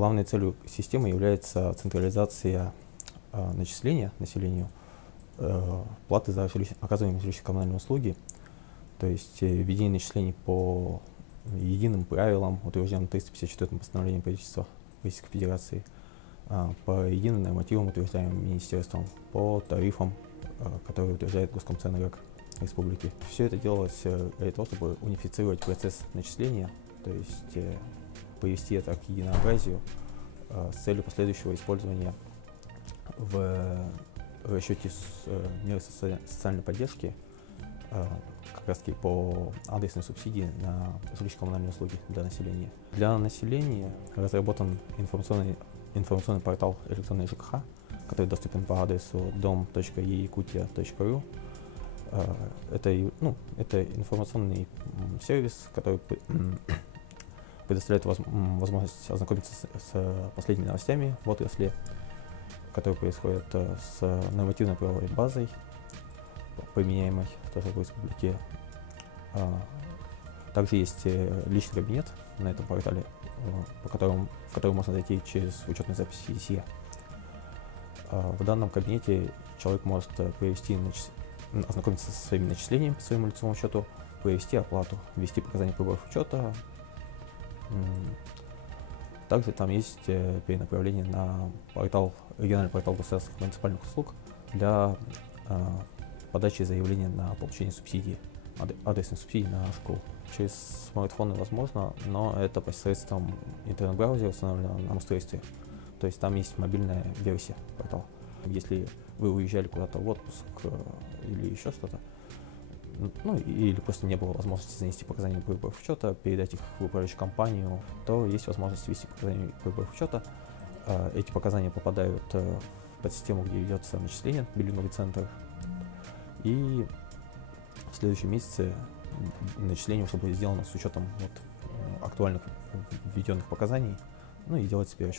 Главной целью системы является централизация начисления населению платы за оказываемые жилищно-коммунальные услуги, то есть введение начислений по единым правилам, утвержденным 354-м постановлением правительства Российской Федерации, по единым нормативам, утверждаемым Министерством, по тарифам, которые утверждает Госкомценрэг Республики. Все это делалось для того, чтобы унифицировать процесс начисления, то есть привести это к единообразию с целью последующего использования в расчете меры социальной поддержки как раз таки по адресной субсидии на жилищно-коммунальные услуги для населения. Для населения разработан информационный портал электронной ЖКХ, который доступен по адресу dom.eyakutia.ru. Это информационный сервис, который предоставляет возможность ознакомиться с последними новостями в отрасли, которые происходят с нормативной правовой базой, применяемой тоже в республике. Также есть личный кабинет на этом портале, в который можно зайти через учетную запись ЕСЕ. В данном кабинете человек может ознакомиться со своими начислениями по своему лицевому счету, провести оплату, ввести показания приборов учета. Также там есть перенаправление на региональный портал государственных муниципальных услуг для подачи заявления на получение субсидии, адресной субсидии на школу. Через смартфоны возможно, но это посредством интернет-браузера, установленного на устройстве. То есть там есть мобильная версия портала. Если вы уезжали куда-то в отпуск или еще что-то, или просто не было возможности занести показания приборов учета, передать их в управляющую компанию, то есть возможность ввести показания приборов учета. Эти показания попадают в подсистему, где ведется начисление, биллинговый центр, и в следующем месяце начисление уже будет сделано с учетом актуальных введенных показаний, и делается пересчет.